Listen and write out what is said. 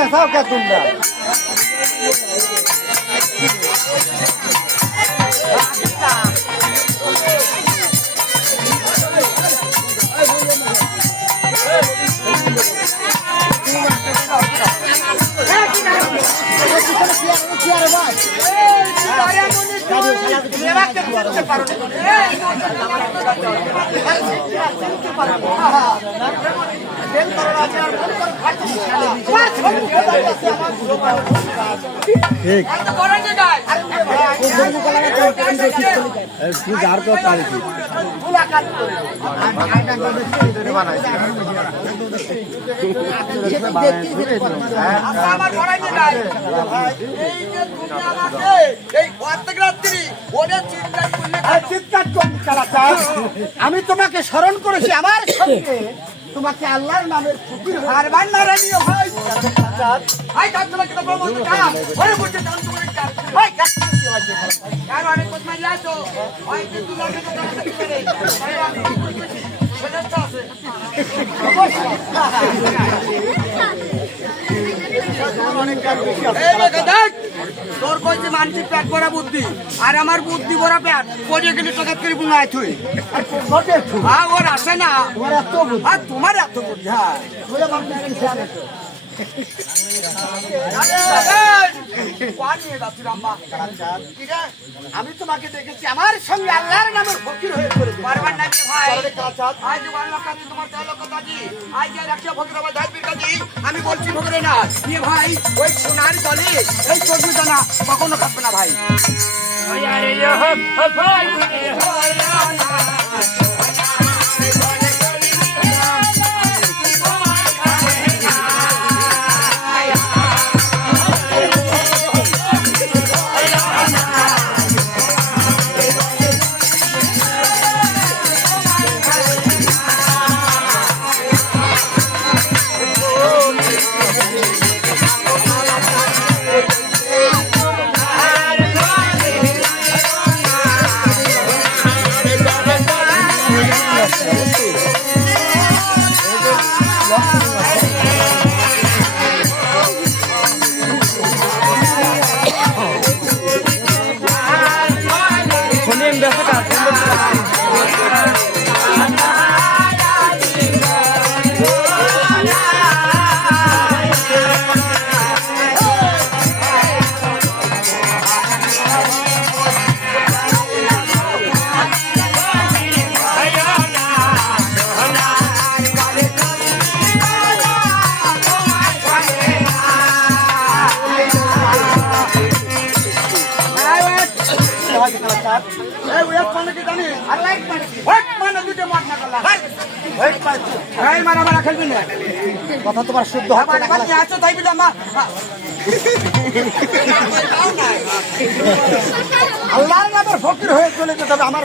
চাও কে তোমরা? আমি তোমাকে স্মরণ করেছি আমার সঙ্গে তোমাকে আল্লাহর নামের ফকির হারবার না রানিও ভাই ভাই কাজ তোমাকে তো বলবো কাম ওরে বলতে দাম তোমার কাজ ভাই কাজ কি হচ্ছে আর অনেক কথা মাইলা তো ভাই কিন্তু লাগে তো কাজ করে ভাই আমি সেটা তো আছে এই লোকে দেখ তোর কইছে মানসিক পেট ভরা বুদ্ধি আর আমার বুদ্ধি ভরা পেট কোড়িয়ে গেলে টাকা করে বুনায় তুই হ্যাঁ ওর আসে না আর তোমার এত বুদ্ধি হ্যাঁ আমি তোমাকে দেখেছি আমার সঙ্গে আল্লাহর নামের ফকির হয়ে পড়েছে বারবার নাকি ভাই আজ বাংলা কাছে তোমার চালক কথা দি আজ রাখিয়া ফকির আমার দাবি কাজী আমি বলছি ফকিরে না নিয়ে ভাই ওই সোনার গলে এই চর্বি দানা কখনো খাবে না ভাই কথা তোমার শুদ্ধ হচ্ছে তাই বলে আল্লাহর নামের ফকির হয়ে চলে যেতে হবে আমার